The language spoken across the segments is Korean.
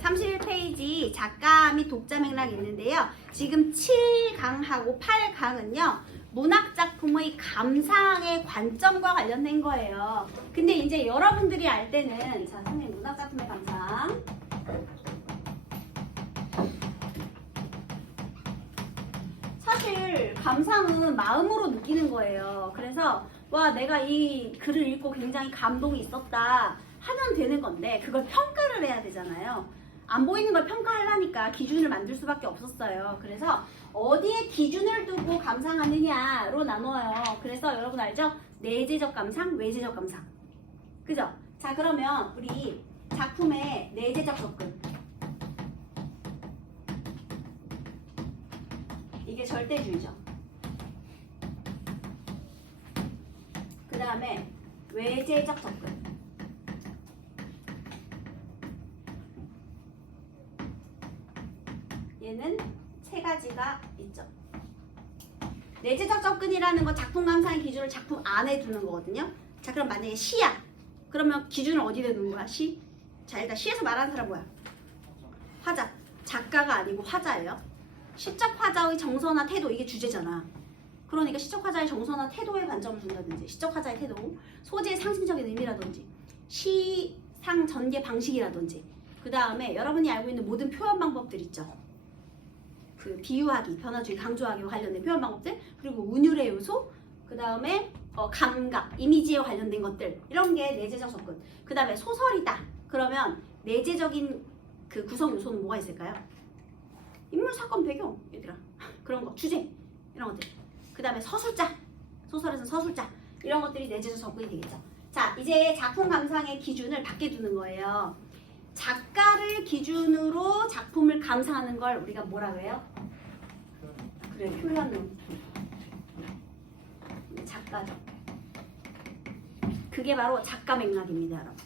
31페이지 작가 및 독자 맥락이 있는데요. 지금 7강하고 8강은요. 문학작품의 감상의 관점과 관련된 거예요. 근데 이제 여러분들이 알 때는 자, 선생님 문학작품의 감상. 사실 감상은 마음으로 느끼는 거예요. 그래서 와, 내가 이 글을 읽고 굉장히 감동이 있었다 하면 되는 건데 그걸 평가를 해야 되잖아요. 안 보이는 걸 평가하려니까 기준을 만들 수밖에 없었어요. 그래서 어디에 기준을 두고 감상하느냐로 나눠요. 그래서 여러분 알죠? 내재적 감상, 외재적 감상. 그죠? 자, 그러면 우리 작품의 내재적 접근. 이게 절대주의죠. 그 다음에 외재적 접근. 얘는 세 가지가 있죠. 내재적 접근이라는 건 작품 감상의 기준을 작품 안에 두는 거거든요. 자, 그럼 만약에 시야. 그러면 기준을 어디에 두는 거야? 시. 자, 일단 시에서 말하는 사람 뭐야? 화자. 작가가 아니고 화자예요. 시적 화자의 정서나 태도, 이게 주제잖아. 그러니까 시적 화자의 정서나 태도에 관점을 둔다든지, 시적 화자의 태도, 소재의 상징적인 의미라든지, 시상 전개 방식이라든지, 그 다음에 여러분이 알고 있는 모든 표현 방법들 있죠. 그 비유하기, 변화주의, 강조하기와 관련된 표현 방법들, 그리고 운율의 요소, 그 다음에 감각, 이미지에 관련된 것들, 이런 게 내재적 접근. 그 다음에 소설이다. 그러면 내재적인 그 구성 요소는 뭐가 있을까요? 인물, 사건, 배경, 얘들아. 그런 거, 주제, 이런 것들. 그 다음에 서술자, 소설에서는 서술자, 이런 것들이 내재적 접근이 되겠죠. 자, 이제 작품 감상의 기준을 밖에 두는 거예요. 작가를 기준으로 작품을 감상하는 걸 우리가 뭐라 그래요? 그래, 표현론. 작가죠. 그게 바로 작가 맥락입니다, 여러분.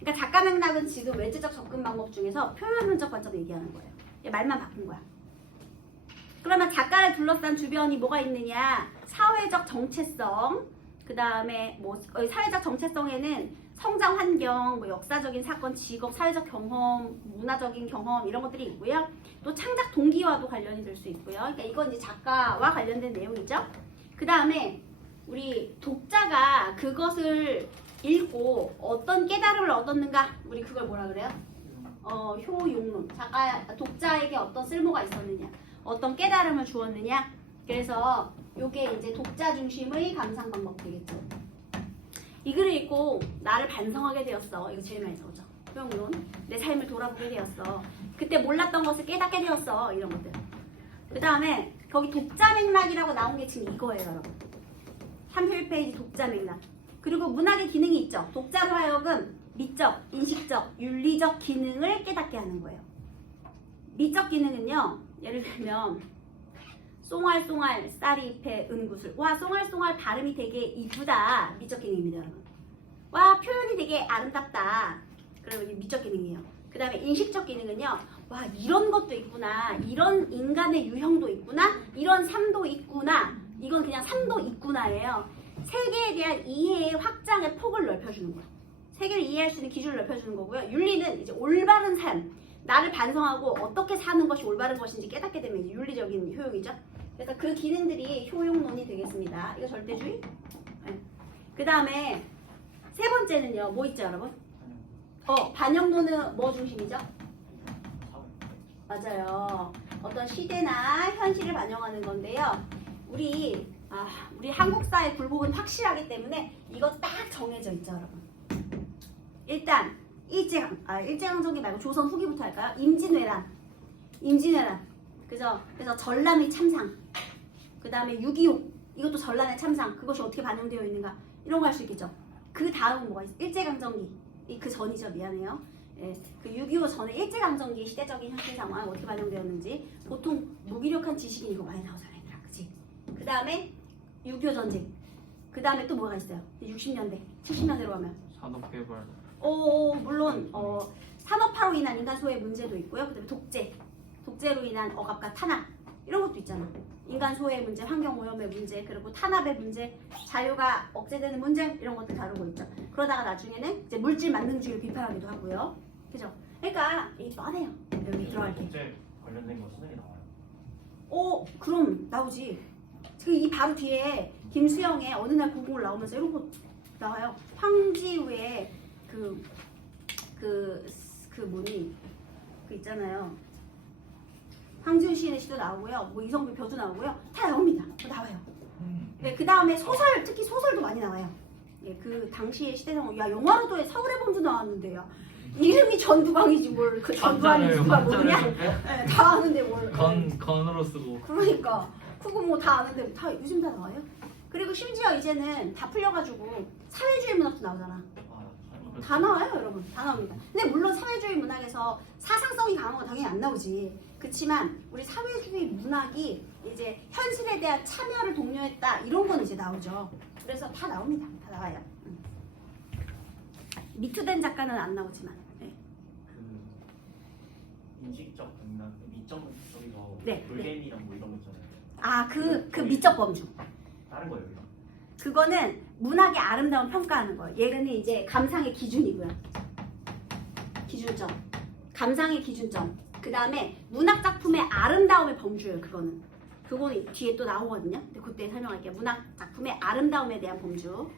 그러니까 작가 맥락은 지금 외재적 접근 방법 중에서 표현론적 관점을 얘기하는 거예요. 말만 바꾼 거야. 그러면 작가를 둘러싼 주변이 뭐가 있느냐? 사회적 정체성, 그 다음에 뭐 사회적 정체성에는 성장 환경, 뭐 역사적인 사건, 직업, 사회적 경험, 문화적인 경험 이런 것들이 있고요. 또 창작 동기와도 관련이 될 수 있고요. 그러니까 이건 이제 작가와 관련된 내용이죠. 그 다음에 우리 독자가 그것을 읽고 어떤 깨달음을 얻었는가? 우리 그걸 뭐라 그래요? 효용론. 독자에게 어떤 쓸모가 있었느냐? 어떤 깨달음을 주었느냐? 그래서 요게 이제 독자 중심의 감상 방법 되겠죠. 이 글을 읽고 나를 반성하게 되었어. 이거 제일 많이 나오죠. 효용론. 내 삶을 돌아보게 되었어. 그때 몰랐던 것을 깨닫게 되었어. 이런 것들. 그 다음에 거기 독자 맥락이라고 나온 게 지금 이거예요, 여러분. 31페이지 독자 맥락. 그리고 문학의 기능이 있죠. 독자로 하여금 미적, 인식적, 윤리적 기능을 깨닫게 하는 거예요. 미적 기능은요. 예를 들면 쏭알쏭알 쌀이패 은구슬. 와, 쏭알쏭알 발음이 되게 이쁘다. 미적 기능입니다, 여러분. 와, 표현이 되게 아름답다. 그러면 이게 미적 기능이에요. 그 다음에 인식적 기능은요. 와, 이런 것도 있구나. 이런 인간의 유형도 있구나. 이런 삶도 있구나. 이건 그냥 삶도 있구나예요. 세계에 대한 이해의 확장의 폭을 넓혀주는 거예요. 세계를 이해할 수 있는 기준을 넓혀주는 거고요. 윤리는 이제 올바른 삶. 나를 반성하고 어떻게 사는 것이 올바른 것인지 깨닫게 되면 이제 윤리적인 효용이죠. 그래서 그 기능들이 효용론이 되겠습니다. 이거 절대주의. 네. 그 다음에 세 번째는요. 뭐 있죠, 여러분? 반영론은 뭐 중심이죠? 맞아요. 어떤 시대나 현실을 반영하는 건데요. 우리 한국사의 굴곡은 확실하기 때문에 이거 딱 정해져 있죠, 여러분. 일단 일제강점기 말고 조선 후기부터 할까요? 임진왜란. 그죠? 그래서 전란의 참상. 그 다음에 6.25. 이것도 전란의 참상. 그것이 어떻게 반영되어 있는가? 이런 거 할 수 있겠죠. 그 다음 뭐가 있어요? 일제강점기. 그 전이죠. 미안해요. 예, 그 6.25 전에 일제강점기 시대적인 현실 상황 어떻게 반영되었는지. 보통 무기력한 지식인 이거 많이 나오잖아요. 그치? 그 다음에 6.25 전쟁. 그 다음에 또 뭐가 있어요? 60년대, 70년대로 가면. 산업개발. 물론 산업화로 인한 인간 소외 문제도 있고요. 그다음에 독재로 인한 억압과 탄압 이런 것도 있잖아. 인간 소외 문제, 환경 오염의 문제, 그리고 탄압의 문제, 자유가 억제되는 문제 이런 것들 다루고 있죠. 그러다가 나중에는 이제 물질 만능주의를 비판하기도 하고요. 그죠? 그러니까 이 뻔해요. 여기 들어갈 때. 국제 관련된 거 수능이 나와요. 그럼 나오지. 이 바로 뒤에 김수영의 어느 날 고국을 나오면서 이런 거 나와요. 황지우의 뭐니 그 있잖아요. 황지우 시인의 시도 나오고요. 뭐 이성비 벼도 나오고요. 다 나옵니다. 나와요. 네, 그 다음에 소설, 특히 소설도 많이 나와요. 예, 그 당시의 시대상, 야 영화로도 서울의 범주 나왔는데요. 이름이 전두광이지 뭘 그 전두환이 누가 모르냐? 네, 다 아는데 뭘? 건으로 쓰고. 그러니까 그거 뭐 다 아는데 다 요즘 다 나와요. 그리고 심지어 이제는 다 풀려가지고 사회주의 문학도 나오잖아. 다 나와요, 여러분. 다 나옵니다. 근데 물론 사회주의 문학에서 사상성이 강한 건 당연히 안 나오지. 그렇지만 우리 사회주의 문학이 이제 현실에 대한 참여를 독려했다 이런 건 이제 나오죠. 그래서 다 나옵니다. 다 나와요. 미투된 작가는 안 나오지만. 네. 그 인식적 맥락, 미적적이고 네, 불개미랑 뭐 이런 거 있잖아요. 아, 그 미적 범주. 다른 거예요, 이거? 그거는 문학의 아름다움 평가하는 거예요. 얘는 이제 감상의 기준이고요. 기준점. 감상의 기준점. 그 다음에 문학 작품의 아름다움의 범주예요. 그거는 뒤에 또 나오거든요. 근데 그때 설명할게요. 문학 작품의 아름다움에 대한 범주.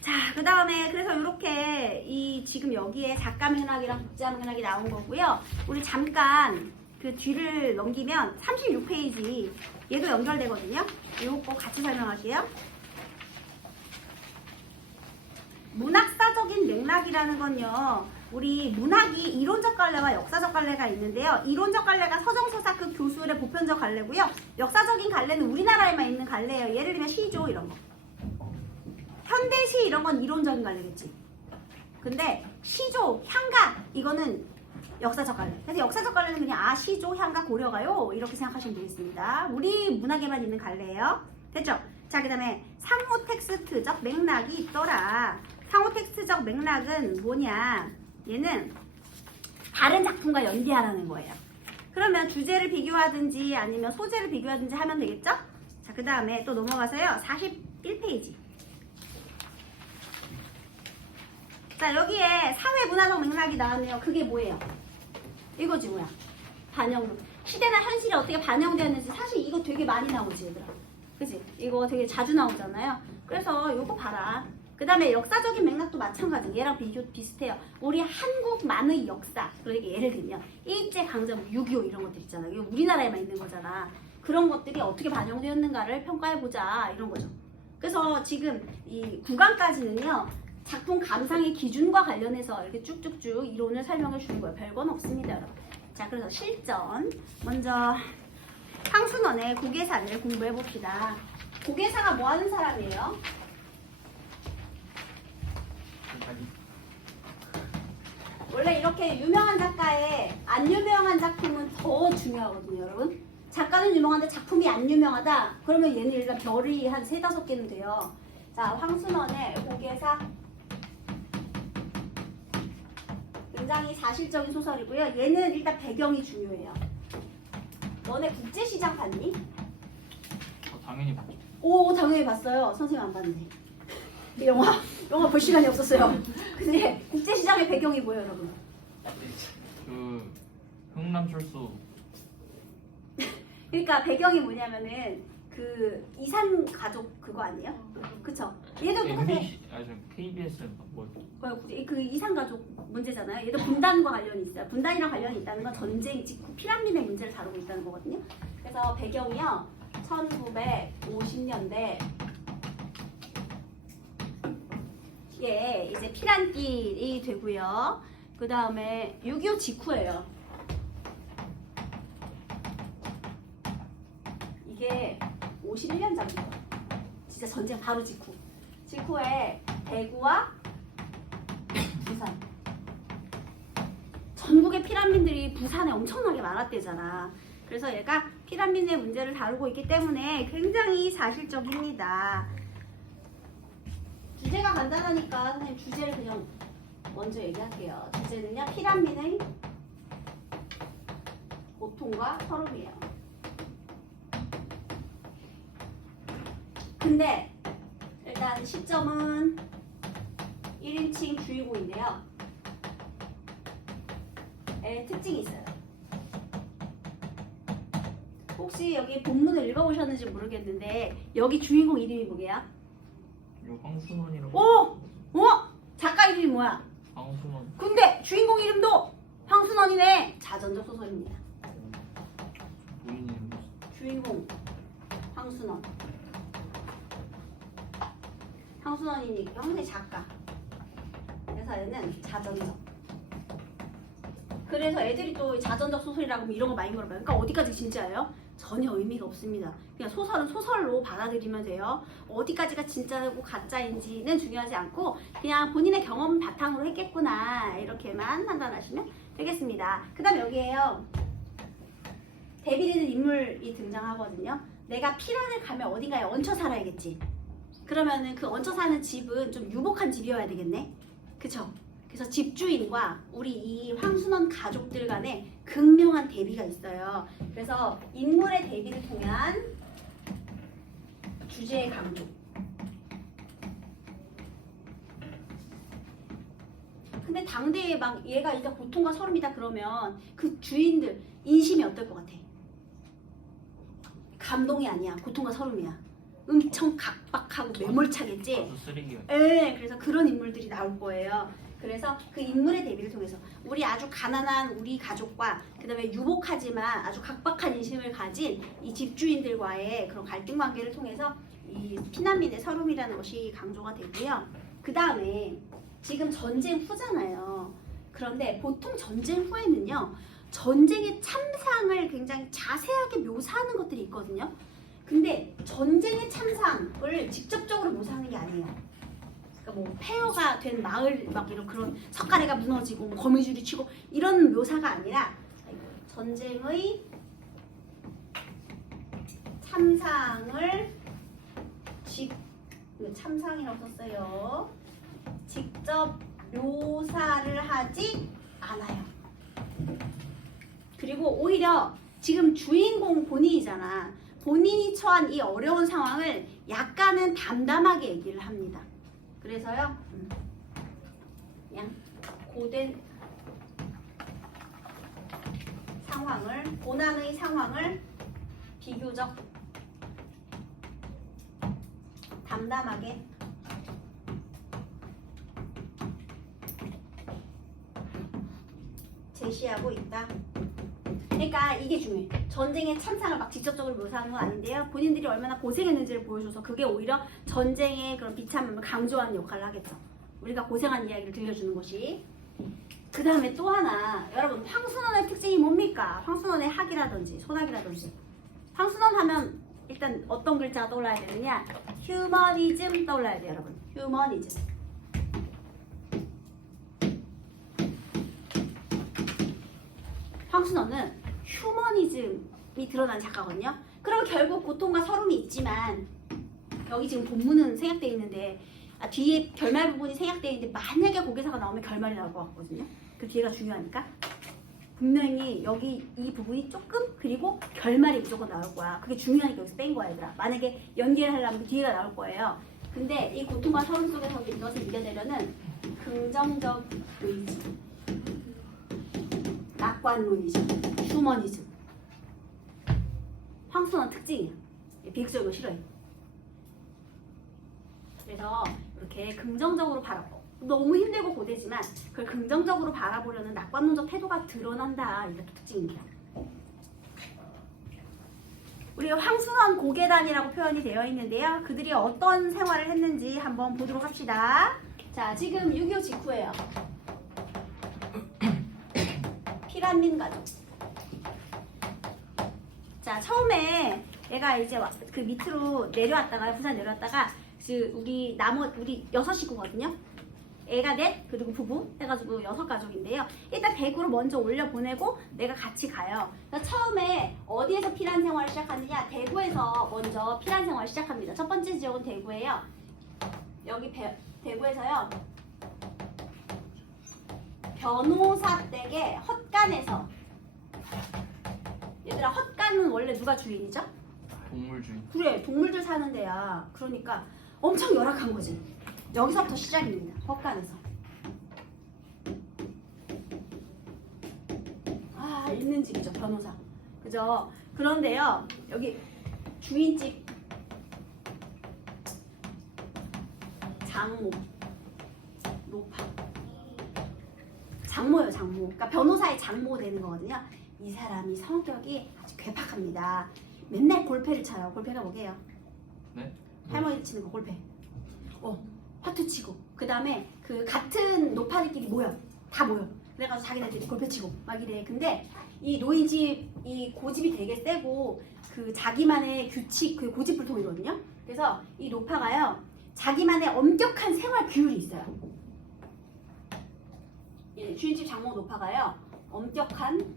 자, 그 다음에 그래서 이렇게 지금 여기에 작가 맥락이랑 독자 맥락이 나온 거고요. 우리 잠깐 그 뒤를 넘기면 36페이지 얘도 연결되거든요. 이거 같이 설명할게요. 문학사적인 맥락이라는 건요. 우리 문학이 이론적 갈래와 역사적 갈래가 있는데요. 이론적 갈래가 서정서사 그 교수의 보편적 갈래고요. 역사적인 갈래는 우리나라에만 있는 갈래예요. 예를 들면 시조 이런 거. 현대시 이런 건 이론적인 갈래겠지. 근데 시조, 향가 이거는 역사적 갈래. 그래서 역사적 갈래는 그냥 시조, 향가, 고려가요. 이렇게 생각하시면 되겠습니다. 우리 문학에만 있는 갈래예요. 됐죠? 자, 그 다음에 상호 텍스트적 맥락이 있더라. 상호 텍스트적 맥락은 뭐냐? 얘는 다른 작품과 연계하라는 거예요. 그러면 주제를 비교하든지 아니면 소재를 비교하든지 하면 되겠죠? 자, 그 다음에 또 넘어가서요. 41페이지. 자, 여기에 사회문화적 맥락이 나왔네요. 그게 뭐예요? 이거지 뭐야? 반영. 시대나 현실이 어떻게 반영되었는지 사실 이거 되게 많이 나오지 얘들아. 그치? 이거 되게 자주 나오잖아요. 그래서 이거 봐라. 그 다음에 역사적인 맥락도 마찬가지. 얘랑 비슷해요. 우리 한국만의 역사. 그러니까 예를 들면 일제강점기 6.25 이런 것들 있잖아. 이거 우리나라에만 있는 거잖아. 그런 것들이 어떻게 반영되었는가를 평가해보자 이런 거죠. 그래서 지금 이 9강까지는요. 작품 감상의 기준과 관련해서 이렇게 쭉쭉쭉 이론을 설명해 주는 거예요. 별건 없습니다, 여러분. 자, 그래서 실전. 먼저 황순원의 고개사를 공부해 봅시다. 고개사가 뭐 하는 사람이에요? 원래 이렇게 유명한 작가의 안 유명한 작품은 더 중요하거든요, 여러분. 작가는 유명한데 작품이 안 유명하다? 그러면 얘는 일단 별이 한 3-5개는 돼요. 자, 황순원의 고개사. 굉장히 사실적인 소설이고요. 얘는 일단 배경이 중요해요. 너네 국제시장 봤니? 당연히 봤죠. 오, 당연히 봤어요. 선생님 안 봤는데. 영화 볼 시간이 없었어요. 근데 국제시장의 배경이 뭐예요, 여러분? 그 흥남철수. 그러니까 배경이 뭐냐면은 그 이산 가족 그거 아니에요? 그쵸? 얘도 똑같아. MBC KBS 뭐 그 이산 가족 문제잖아요. 얘도 분단과 관련이 있어요. 분단이랑 관련이 있다는 건 전쟁 직후 피라미드의 문제를 다루고 있다는 거거든요. 그래서 배경이요. 1950년대 예, 이제 피란길이 되고요. 그 다음에 6.25 직후예요. 이게 51년 전이에요. 진짜 전쟁 바로 직후에 대구와 부산. 전국의 피란민들이 부산에 엄청나게 많았대잖아. 그래서 얘가 피란민의 문제를 다루고 있기 때문에 굉장히 사실적입니다. 주제가 간단하니까 선생님 주제를 그냥 먼저 얘기할게요. 주제는요. 피란민의 고통과 서름이에요. 근데 일단 시점은 1인칭 주의고인데요. 특징이 있어요. 혹시 여기 본문을 읽어보셨는지 모르겠는데 여기 주인공 이름이 뭐게요? 이거 황순원이라고. 오! 작가 이름이 뭐야? 황순원. 근데 주인공 이름도 황순원이네. 자전적 소설입니다. 본인 이름. 주인공 황순원. 황순원이니까 형의 작가. 그래서 얘는 자전적. 그래서 애들이 또 자전적 소설이라고 뭐 이런 거 많이 물어봐요. 그러니까 어디까지 진짜예요? 전혀 의미가 없습니다. 그냥 소설은 소설로 받아들이면 돼요. 어디까지가 진짜고 가짜인지는 중요하지 않고 그냥 본인의 경험 바탕으로 했겠구나 이렇게만 판단하시면 되겠습니다. 그 다음에 여기에요. 데빌이는 인물이 등장하거든요. 내가 피란을 가면 어딘가에 얹혀 살아야겠지. 그러면은 그 얹혀 사는 집은 좀 유복한 집이어야 되겠네. 그쵸? 그래서 집주인과 우리 이 황순원 가족들 간에 극명한 대비가 있어요. 그래서 인물의 대비를 통한 주제의 강조. 근데 당대에 막 얘가 이제 고통과 서름이다 그러면 그 주인들 인심이 어떨 것 같아? 감동이 아니야. 고통과 서름이야. 엄청 각박하고 매몰차겠지? 아주 쓰레기가. 네, 그래서 그런 인물들이 나올 거예요. 그래서 그 인물의 대비를 통해서 우리 아주 가난한 우리 가족과 그 다음에 유복하지만 아주 각박한 인심을 가진 이 집주인들과의 그런 갈등 관계를 통해서 이 피난민의 서름이라는 것이 강조가 되고요. 그 다음에 지금 전쟁 후잖아요. 그런데 보통 전쟁 후에는요. 전쟁의 참상을 굉장히 자세하게 묘사하는 것들이 있거든요. 근데 전쟁의 참상을 직접적으로 묘사하는 게 아니에요. 그러니까 뭐 폐허가 된 마을 막 이런 그런 석가래가 무너지고 뭐 거미줄이 치고 이런 묘사가 아니라 전쟁의 참상을 참상이라고 썼어요. 직접 묘사를 하지 않아요. 그리고 오히려 지금 주인공 본인이잖아. 본인이 처한 이 어려운 상황을 약간은 담담하게 얘기를 합니다. 그래서요, 그냥 고된 상황을, 고난의 상황을 비교적 담담하게 제시하고 있다. 그러니까 이게 중요해. 전쟁의 참상을 막 직접적으로 묘사하는 건 아닌데요. 본인들이 얼마나 고생했는지를 보여줘서 그게 오히려 전쟁의 그런 비참함을 강조하는 역할을 하겠죠. 우리가 고생한 이야기를 들려주는 것이. 그 다음에 또 하나, 여러분 황순원의 특징이 뭡니까? 황순원의 학이라든지 소학이라든지. 황순원 하면 일단 어떤 글자가 떠올라야 되느냐? 휴머니즘 떠올라야 돼요, 여러분. 휴머니즘. 황순원은 휴머니즘이 드러난 작가거든요. 그럼 결국 고통과 서름이 있지만 여기 지금 본문은 생략되어 있는데 뒤에 결말 부분이 생략되어 있는데 만약에 고개사가 나오면 결말이 나올 것 같거든요. 그 뒤에가 중요하니까 분명히 여기 이 부분이 조금 그리고 결말이 무조건 나올 거야. 그게 중요하니까 여기서 뺀 거야 얘들아. 만약에 연기를 하려면 뒤에가 나올 거예요. 근데 이 고통과 서름 속에서 이것을 이겨내려는 긍정적 의지, 낙관론이즘, 휴머니즘. 황순원 특징이야. 비극적인 거 싫어해. 그래서 이렇게 긍정적으로 바라보. 너무 힘들고 고되지만 그걸 긍정적으로 바라보려는 낙관론적 태도가 드러난다. 이게 특징입니다. 우리가 황순원 고계단이라고 표현이 되어 있는데요. 그들이 어떤 생활을 했는지 한번 보도록 합시다. 자, 지금 6.25 직후예요. 피란민 가족. 자, 처음에 얘가 이제 그 밑으로 내려왔다가 부산 내려왔다가 우리 6식구거든요. 애가 넷 그리고 부부 해가지고 6가족인데요. 일단 대구로 먼저 올려보내고 내가 같이 가요. 그러니까 처음에 어디에서 피란 생활을 시작하느냐? 대구에서 먼저 피란 생활을 시작합니다. 첫 번째 지역은 대구예요. 여기 대구에서요. 변호사 댁의 헛간에서. 얘들아, 헛간은 원래 누가 주인이죠? 동물주의. 그래, 동물들 사는 데야. 그러니까 엄청 열악한 거지. 여기서부터 시작입니다. 헛간에서. 잘 있는 집이죠, 변호사. 그죠? 그런데요, 여기 주인집 장모, 노파. 장모예요, 장모. 그러니까 변호사의 장모 되는 거거든요. 이 사람이 성격이 아주 괴팍합니다. 맨날 골패를 쳐요. 골패가 뭐게요? 네? 할머니 치는 거 골패. 화투 치고. 그 다음에 그 같은 노파들끼리 모여. 다 모여. 그래가지고 자기네들이 골패 치고 막 이래. 근데 이 노인집, 이 고집이 되게 세고 그 자기만의 규칙, 그 고집불통이거든요. 그래서 이 노파가요, 자기만의 엄격한 생활 규율이 있어요. 예, 주인집 장모 노파가요, 엄격한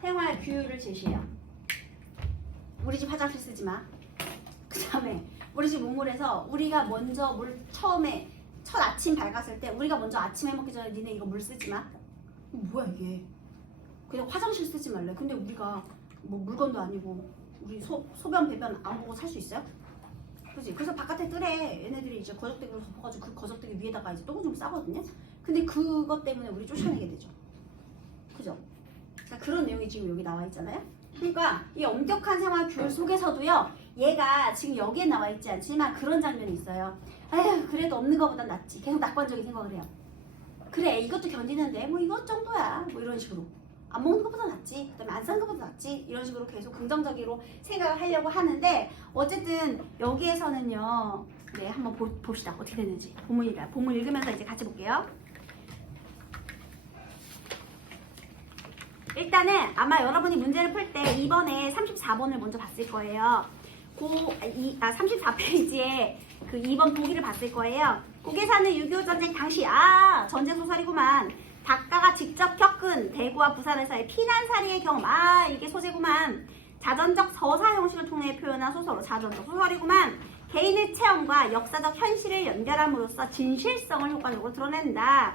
생활 규율을 제시해요. 우리 집 화장실 쓰지 마. 그 다음에 우리 집 우물에서 우리가 먼저 물 처음에 첫 아침 밝았을 때 우리가 먼저 아침 해 먹기 전에 니네 이거 물 쓰지 마. 뭐야 이게? 그냥 화장실 쓰지 말래. 근데 우리가 뭐 물건도 아니고 우리 소변 배변 안 보고 살 수 있어요? 그지? 그래서 바깥에 뜰에 얘네들이 이제 거적대기로 덮어가지고 그 거적대기 위에다가 이제 똥을 좀 싸거든요. 근데 그것 때문에 우리 쫓아내게 되죠. 그죠? 그러니까 그런 내용이 지금 여기 나와 있잖아요. 그러니까 이 엄격한 생활 규율 속에서도요, 얘가 지금 여기에 나와 있지 않지만 그런 장면이 있어요. 아휴, 그래도 없는 것보단 낫지. 계속 낙관적인 생각을 해요. 그래, 이것도 견디는데 뭐 이것 정도야. 뭐 이런 식으로. 안 먹는 것보다 낫지. 그다음에 안 사는 것보다 낫지. 이런 식으로 계속 긍정적으로 생각을 하려고 하는데, 어쨌든 여기에서는요, 네, 한번 봅시다. 어떻게 됐는지. 본문 읽으면서 이제 같이 볼게요. 일단은 아마 여러분이 문제를 풀 때 2번에 34번을 먼저 봤을 거예요. 34페이지에 그 2번 보기를 봤을 거예요. 고개사는 6.25 전쟁 당시, 전쟁 소설이구만. 작가가 직접 겪은 대구와 부산에서의 피난살이의 경험, 이게 소재구만. 자전적 서사 형식을 통해 표현한 소설로 자전적 소설이구만. 개인의 체험과 역사적 현실을 연결함으로써 진실성을 효과적으로 드러낸다.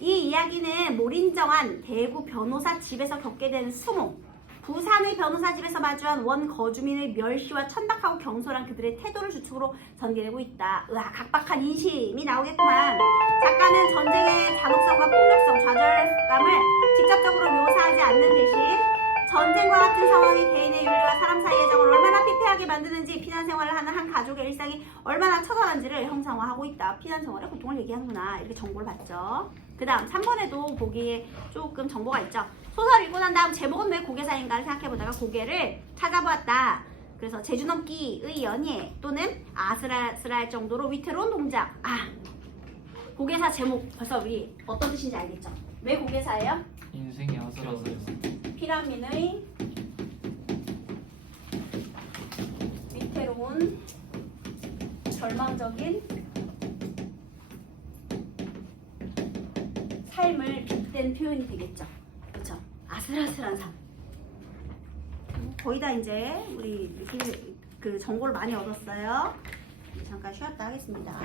이 이야기는 몰인정한 대구 변호사 집에서 겪게 된 수모, 부산의 변호사 집에서 마주한 원 거주민의 멸시와 천박하고 경솔한 그들의 태도를 주축으로 전개되고 있다. 각박한 인심이 나오겠구만. 작가는 전쟁의 잔혹성과 폭력성, 좌절감을 직접적으로 묘사하지 않는 대신 전쟁과 같은 상황이 개인의 윤리와 사람 사이의 정을 얼마나 피폐하게 만드는지, 피난 생활을 하는 한 가족의 일상이 얼마나 처절한지를 형상화하고 있다. 피난 생활의 고통을 얘기하는구나. 이렇게 정보를 받죠. 그 다음 3번에도 보기에 조금 정보가 있죠. 소설 읽고 난 다음 제목은 왜 고개사인가를 생각해보다가 고개를 찾아보았다. 그래서 제주넘기의 연예 또는 아슬아슬할 정도로 위태로운 동작. 고개사 제목 벌써 우리 어떤 뜻인지 알겠죠? 왜 고개사예요? 인생이 아슬아슬했어. 피란민의 위태로운 절망적인 삶을 빗댄 표현이 되겠죠. 그렇죠? 아슬아슬한 삶. 거의 다 이제 우리 그 정보를 많이 얻었어요. 잠깐 쉬었다 하겠습니다.